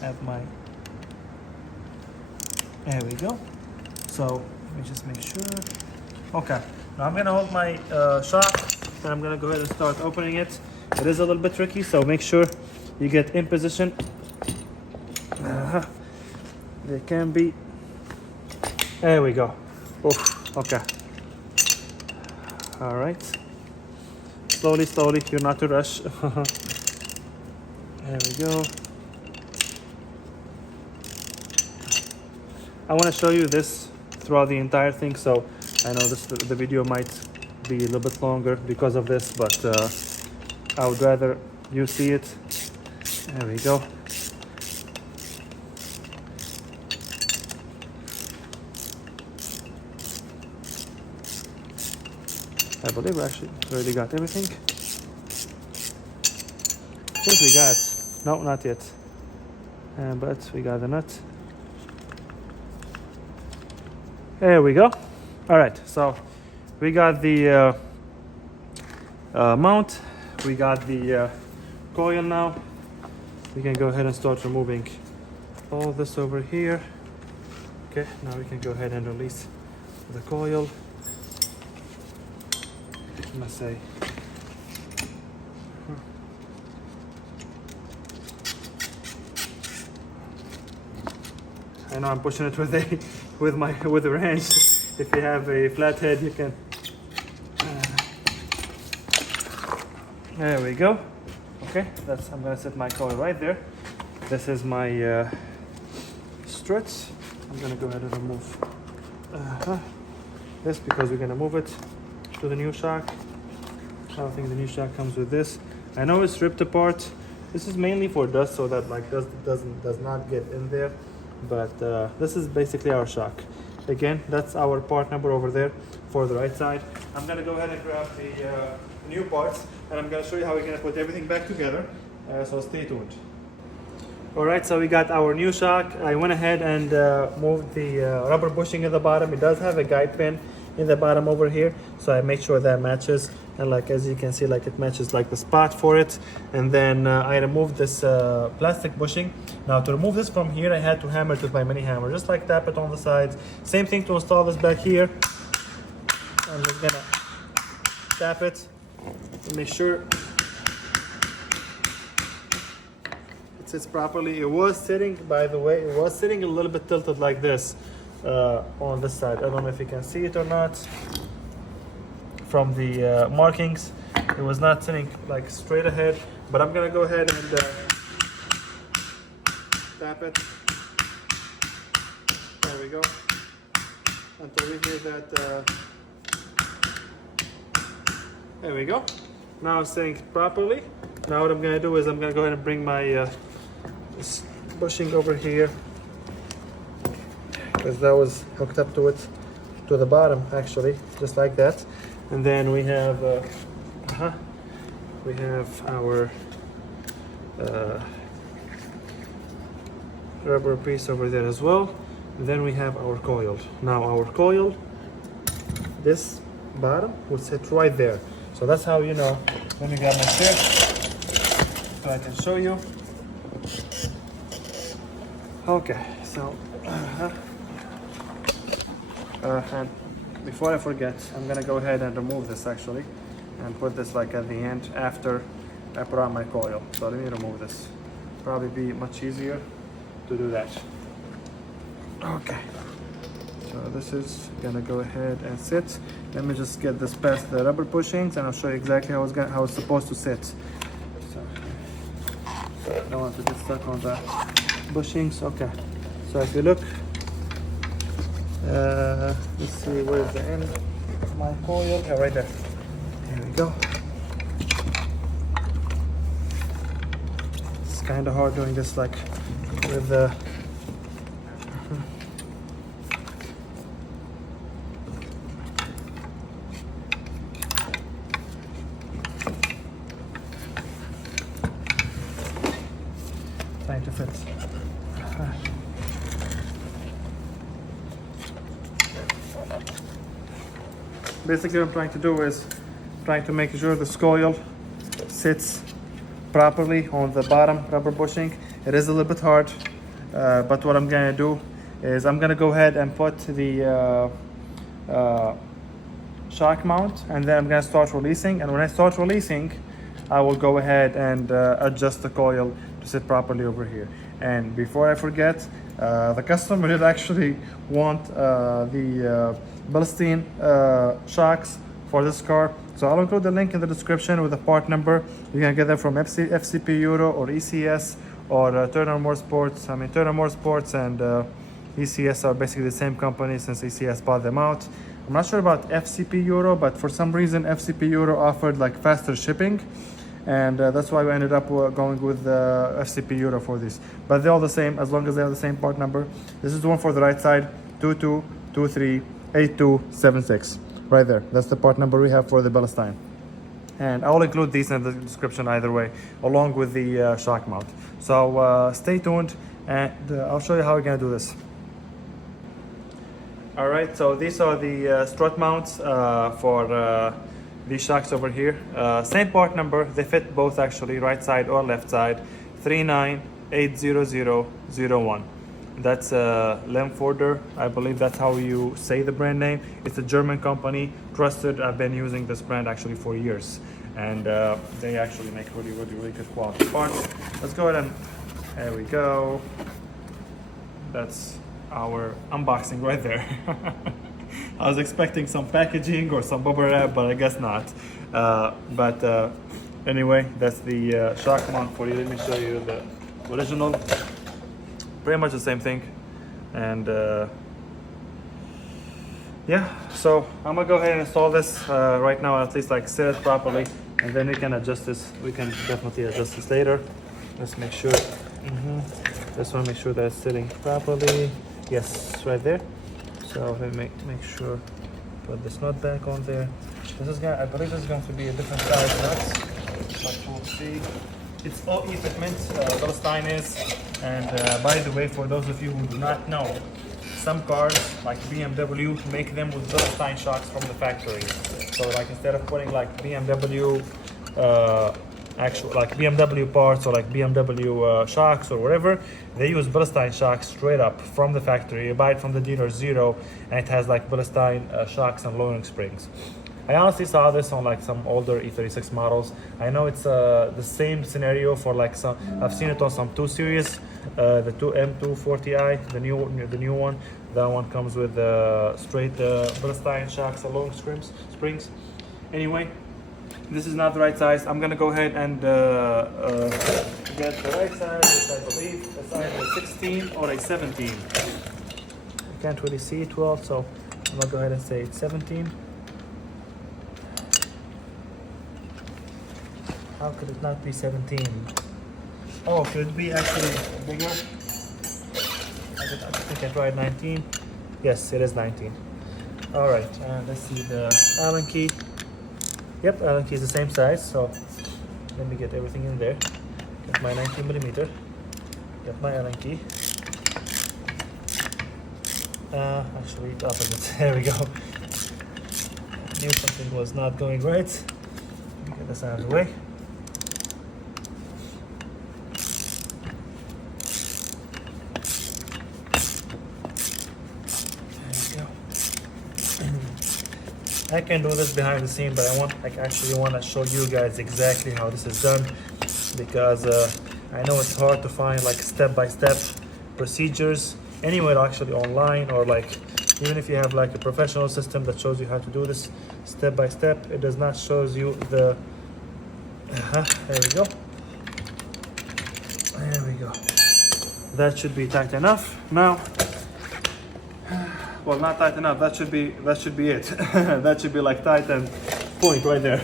have my. There we go. So let me just make sure. Okay. Now I'm gonna hold my shock, and I'm gonna go ahead and start opening it. It is a little bit tricky, so make sure you get in position. There can be. There we go. Oof. Okay. All right. Slowly, slowly. You're not to rush. There we go. I want to show you this throughout the entire thing, so I know the video might be a little bit longer because of this, but I would rather you see it. There we go. I believe we actually already got everything. think we got, no, not yet. But we got the nut. There we go. All right, so we got the mount, we got the coil now. We can go ahead and start removing all this over here. Okay, now we can go ahead and release the coil. I must say, I know I'm pushing it with a with a wrench. If you have a flat head, you can. There we go. Okay, I'm gonna set my coil right there. This is my struts. I'm gonna go ahead and remove this because we're gonna move it to the new shock. I don't think the new shock comes with this. I know it's ripped apart. This is mainly for dust, so that like does not get in there. But this is basically our shock. Again, that's our part number over there for the right side. I'm gonna go ahead and grab the new parts, and I'm gonna show you how we're gonna put everything back together. So stay tuned. All right, so we got our new shock. I went ahead and moved the rubber bushing at the bottom. It does have a guide pin in the bottom over here, so I made sure that matches. And like as you can see, like it matches like the spot for it. And then I removed this plastic bushing. Now to remove this from here, I had to hammer it with my mini hammer, just like tap it on the sides. Same thing to install this back here. I'm just gonna tap it to make sure it sits properly. It was sitting, by the way, it was sitting a little bit tilted like this on this side. I don't know if you can see it or not. From the markings, it was not sitting like straight ahead, but I'm gonna go ahead and tap it. There we go. Until we hear that. There we go. Now it's sitting properly. Now what I'm gonna do is I'm gonna go ahead and bring my bushing over here, because that was hooked up to it, to the bottom actually, just like that. And then we have our rubber piece over there as well. And then we have our coil. Now our coil, this bottom will sit right there. So that's how you know. Let me grab my chair so I can show you. Okay, so and before I forget, I'm gonna go ahead and remove this actually and put this like at the end after I put on my coil. So let me remove this. Probably be much easier to do that. Okay, so this is gonna go ahead and sit. Let me just get this past the rubber bushings and I'll show you exactly how it's supposed to sit. So I don't want to get stuck on the bushings. Okay, so if you look, let's see, where's the end of my coil? Yeah, right there. There we go. It's kind of hard doing this like with the trying to fit. Basically what I'm trying to do is trying to make sure this coil sits properly on the bottom rubber bushing. It is a little bit hard, but what I'm gonna do is I'm gonna go ahead and put the shock mount, and then I'm gonna start releasing. And when I start releasing, I will go ahead and adjust the coil to sit properly over here. And before I forget, the customer did actually want the Bilstein shocks for this car. So I'll include the link in the description with the part number. You can get them from FCP Euro or ECS or Turner Motorsports. I mean, Turner Motorsports and ECS are basically the same company since ECS bought them out. I'm not sure about FCP Euro, but for some reason FCP Euro offered like faster shipping, and that's why we ended up going with FCP Euro for this. But they're all the same as long as they have the same part number. This is the one for the right side, 22238276. Right there. That's the part number we have for the Bilstein. And I will include these in the description either way, along with the shock mount. So stay tuned, and I'll show you how we're gonna do this. All right, so these are the strut mounts for these shocks over here. Same part number, they fit both actually, right side or left side, 3980001. That's Lemforder, I believe that's how you say the brand name. It's a German company, trusted. I've been using this brand actually for years, and they actually make really good quality parts. Let's go ahead and, there we go. That's our unboxing right there. I was expecting some packaging or some bubble wrap, but I guess not. Anyway, that's the shock mount for you. Let me show you the original. Pretty much the same thing. And yeah, so I'm gonna go ahead and install this right now, at least like set it properly, and then we can adjust this. We can definitely adjust this later. Let's make sure. Just want to make sure that it's sitting properly. Yes, right there. So let me make sure, put this nut back on there. This is gonna, I believe this is going to be a different size nuts, but we'll see. It's all E-fitment, Palestine is. And by the way, for those of you who do not know, some cars like BMW make them with Palestine shocks from the factory. So like instead of putting like BMW actual like BMW parts or like BMW shocks or whatever, they use Palestine shocks straight up from the factory. You buy it from the dealer zero, and it has like Palestine shocks and lowering springs. I honestly saw this on like some older E36 models. I know it's the same scenario for like some. I've seen it on some 2 Series, the M240i, the new one. That one comes with straight Palestine shocks and lowering springs. Anyway, this is not the right size. I'm gonna go ahead and get the right size, which I believe is either a 16 or a 17. I can't really see it well, so I'm gonna go ahead and say it's 17. How could it not be 17? Oh, could it be actually bigger? I think I tried 19. Yes, it is 19. All right, let's see the Allen key. Yep, Allen key is the same size, so let me get everything in there. Get my 19mm. Get my Allen key. Actually, the opposite. There we go. I knew something was not going right. Let me get this out of the way. I can do this behind the scene, but I actually want to show you guys exactly how this is done, because I know it's hard to find like step-by-step procedures anywhere actually online, or like even if you have like a professional system that shows you how to do this step-by-step, it does not show you the there we go. There we go. That should be tight enough now. Well, not tight enough. That should be it. That should be like tight and point right there.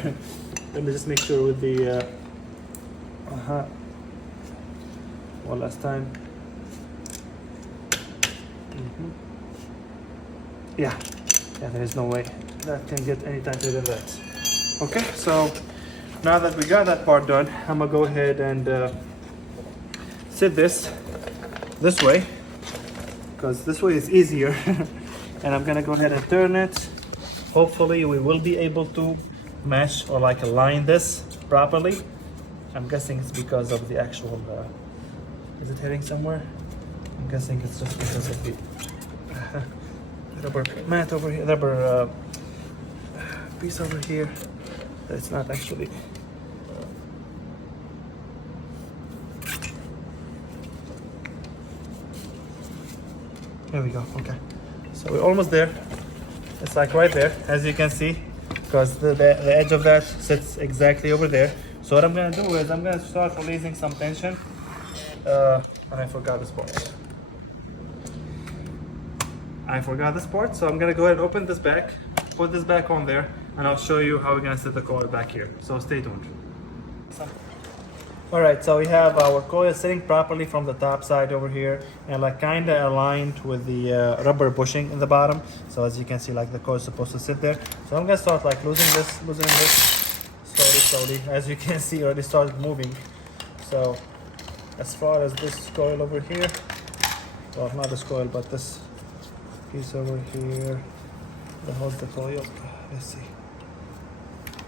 Let me just make sure with the one last time. Yeah, there is no way that can get any tighter than that. Okay, so now that we got that part done, I'm gonna go ahead and sit this way, because this way is easier. And I'm gonna go ahead and turn it. Hopefully we will be able to mesh or like align this properly. I'm guessing it's because of the actual, is it hitting somewhere? I'm guessing it's just because of the rubber mat over here, rubber piece over here. It's not actually. There we go, okay. So we're almost there. It's like right there, as you can see, because the edge of that sits exactly over there. So what I'm gonna do is I'm gonna start releasing some tension. And I forgot this part. So I'm gonna go ahead and open this back, put this back on there, and I'll show you how we're gonna set the coil back here. So stay tuned. All right, so we have our coil sitting properly from the top side over here, and like kind of aligned with the rubber bushing in the bottom. So as you can see, like the coil is supposed to sit there. So I'm gonna start like loosening this slowly. slowly. As you can see, it already started moving. So as far as this coil over here, well, not this coil, but this piece over here that holds the coil. Let's see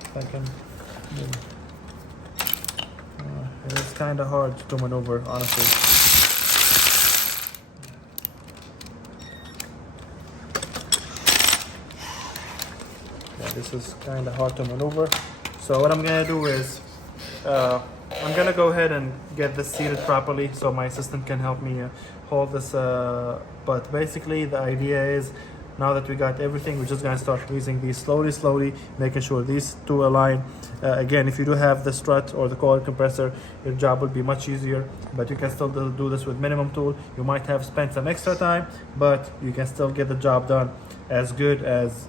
if I can move. It's kind of hard to maneuver, honestly. Yeah, this is kind of hard to maneuver. So what I'm gonna do is I'm gonna go ahead and get this seated properly so my assistant can help me hold this. But basically the idea is, now that we got everything, we're just gonna start using these slowly, making sure these two align. Again, if you do have the strut or the coil compressor, your job will be much easier, but you can still do this with minimum tool. You might have spent some extra time, but you can still get the job done as good as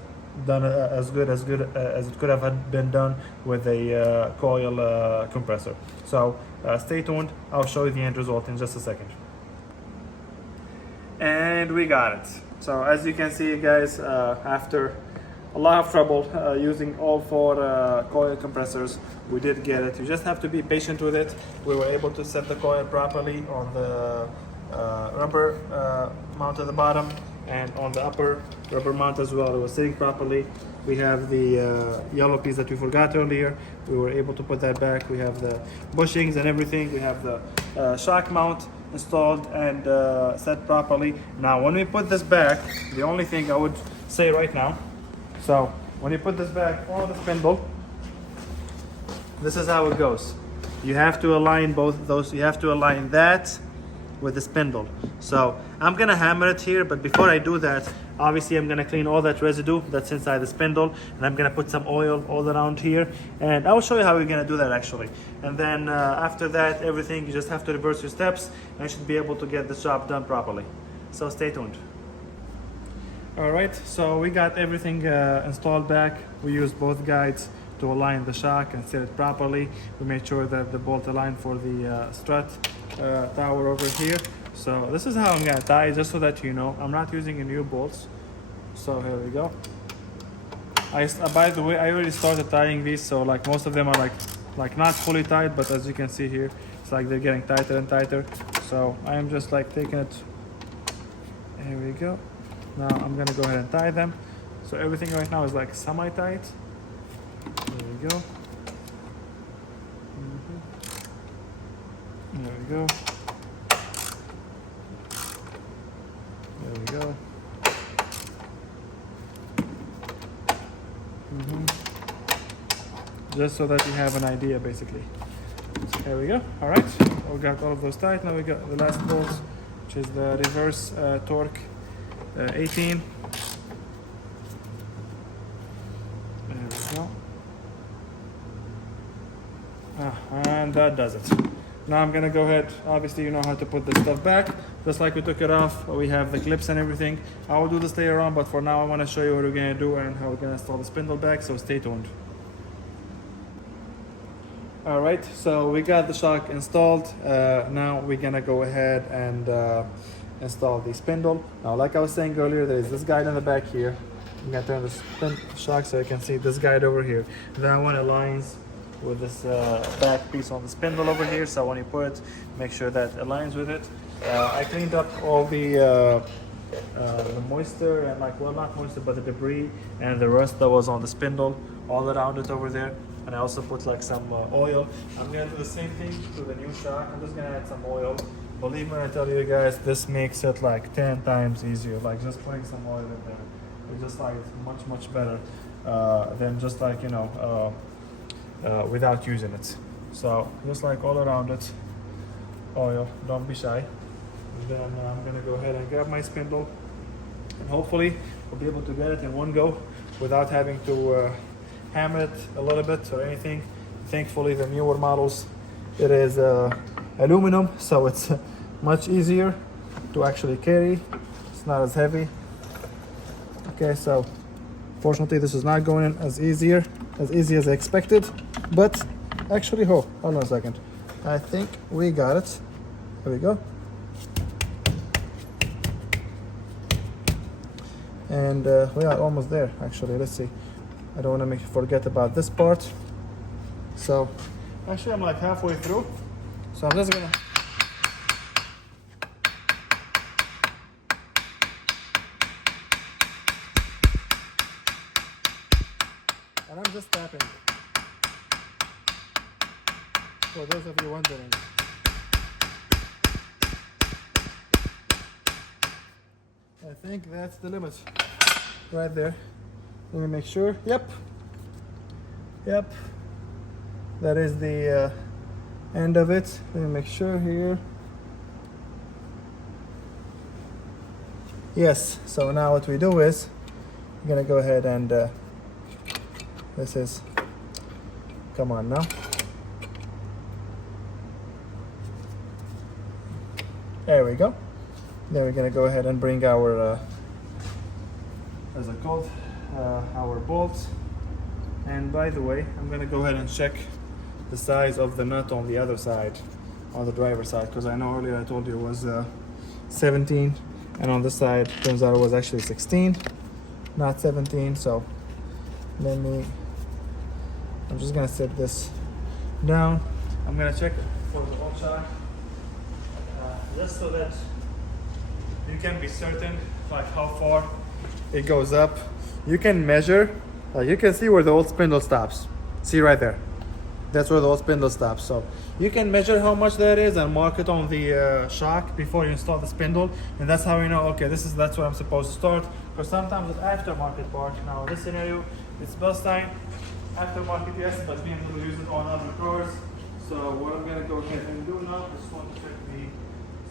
it could have been done with a coil compressor. So stay tuned. I'll show you the end result in just a second. And we got it. So as you can see, guys, after a lot of trouble using all four coil compressors, we did get it. You just have to be patient with it. We were able to set the coil properly on the rubber mount at the bottom, and on the upper rubber mount as well. It was sitting properly. We have the yellow piece that we forgot earlier. We were able to put that back. We have the bushings and everything. We have the shock mount installed and set properly. Now when we put this back, the only thing I would say right now, so when you put this back on the spindle, this is how it goes. You have to align both of those. You have to align that with the spindle. So I'm gonna hammer it here, but before I do that, obviously I'm gonna clean all that residue that's inside the spindle, and I'm gonna put some oil all around here, and I will show you how we're gonna do that actually. And then after that, everything, you just have to reverse your steps and you should be able to get the job done properly. So stay tuned. All right, so we got everything installed back. We used both guides to align the shock and set it properly. We made sure that the bolt aligned for the strut tower over here. So this is how I'm gonna tie it, just so that you know. I'm not using a new bolts. So here we go. By the way, I already started tying these, so like most of them are like not fully tied, but as you can see here, it's like they're getting tighter and tighter. So I am just like taking it. Here we go. Now I'm gonna go ahead and tie them. So everything right now is like semi-tight. There we go. There we go. There we go. Just so that you have an idea, basically. There we go. All right. We got all of those tight. Now we got the last bolt, which is the reverse torque 18. There we go. And that does it. Now I'm gonna go ahead, obviously you know how to put this stuff back, just like we took it off. We have the clips and everything. I will do this later on, but for now I wanna show you what we're gonna do and how we're gonna install the spindle back, so stay tuned. All right, so we got the shock installed. Now we're gonna go ahead and install the spindle. Now, like I was saying earlier, there is this guide in the back here. I'm gonna turn the shock so you can see this guide over here. That one aligns with this back piece on the spindle over here, so when you put it, make sure that aligns with it. I cleaned up all the moisture and well, not moisture, but the debris and the rust that was on the spindle all around it over there. And I also put like some oil. I'm gonna do the same thing to the new shock. I'm just gonna add some oil. Believe me when I tell you guys, this makes it like 10 times easier. Like just putting some oil in there. It's just like it's much better than just like, you know, without using it. So just like all around it, oil, don't be shy. And then I'm gonna go ahead and grab my spindle, and hopefully we'll be able to get it in one go without having to hammer it a little bit or anything. Thankfully the newer models, it is aluminum, so it's much easier to actually carry. It's not as heavy. Okay, so fortunately this is not going in as easy as I expected, but actually, hold on a second. I think we got it. There we go. And we are almost there, actually. Let's see. I don't want to forget about this part. So actually I'm like halfway through, so I'm just gonna and I'm just tapping for those of you wondering. I think that's the limit right there. Let me make sure. Yep, that is the end of it. Let me make sure here. Yes, so now what we do is I'm gonna go ahead and this is, come on now. There we go. Then we're gonna go ahead and bring our, as I called, our bolts. And by the way, I'm gonna go ahead and check the size of the nut on the other side, on the driver's side, because I know earlier I told you it was 17, and on this side, turns out it was actually 16, not 17. So I'm just gonna set this down. I'm gonna check for the bolt shock, just so that you can be certain like how far it goes up. You can measure, you can see where the old spindle stops. See right there, that's where the old spindle stops. So you can measure how much that is and mark it on the shock before you install the spindle, and that's how you know, okay, that's where I'm supposed to start. Because sometimes with aftermarket parts, now in this scenario it's Bilstein aftermarket, yes, but BMW use it on other cars. So what I'm gonna go ahead and do now, I just want to check the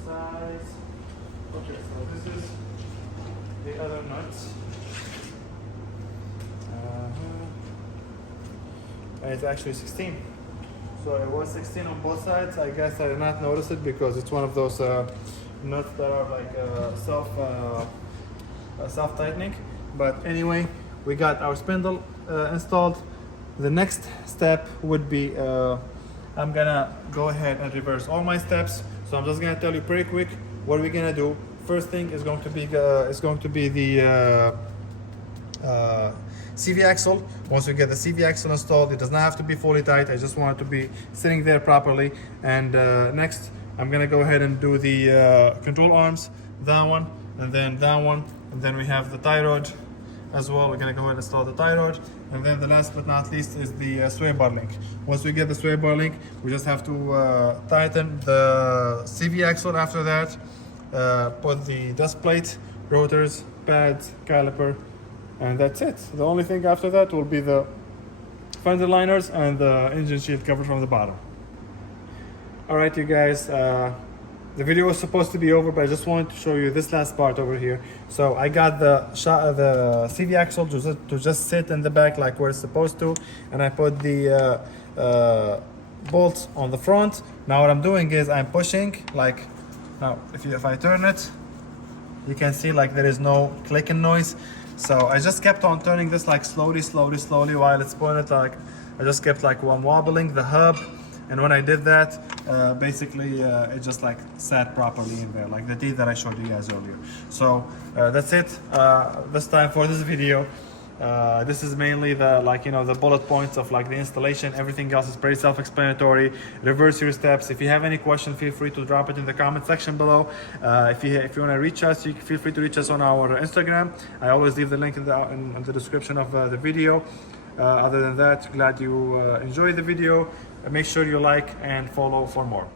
size. Okay, so this is the other nuts. And it's actually 16. So it was 16 on both sides. I guess I did not notice it because it's one of those nuts that are like self-tightening. But anyway, we got our spindle installed. The next step would be I'm gonna go ahead and reverse all my steps. So I'm just gonna tell you pretty quick what we're gonna do. First thing is going to be the CV axle. Once we get the CV axle installed, it does not have to be fully tight. I just want it to be sitting there properly. And next, I'm gonna go ahead and do the control arms, that one, and then that one, and then we have the tie rod as well. We're gonna go ahead and install the tie rod, and then the last but not least is the sway bar link. Once we get the sway bar link, we just have to tighten the CV axle. After that, put the dust plate, rotors, pads, caliper, and that's it. The only thing after that will be the fender liners and the engine shield cover from the bottom. All right, you guys, the video was supposed to be over, but I just wanted to show you this last part over here. So I got the CV axle to just sit in the back like where it's supposed to, and I put the bolts on the front. Now what I'm doing is I'm pushing, like, now if I turn it, you can see like there is no clicking noise. So I just kept on turning this like slowly while it's pointed. Like I just kept like wobbling the hub, and when I did that, basically it just like sat properly in there, like the teeth that I showed you guys earlier. So that's it this time for this video. This is mainly the the bullet points of like the installation. Everything else is pretty self-explanatory. Reverse your steps. If you have any question, feel free to drop it in the comment section below. If you want to reach us, you feel free to reach us on our Instagram. I always leave the link in the description of the video. Other than that, glad you enjoyed the video. Make sure you like and follow for more.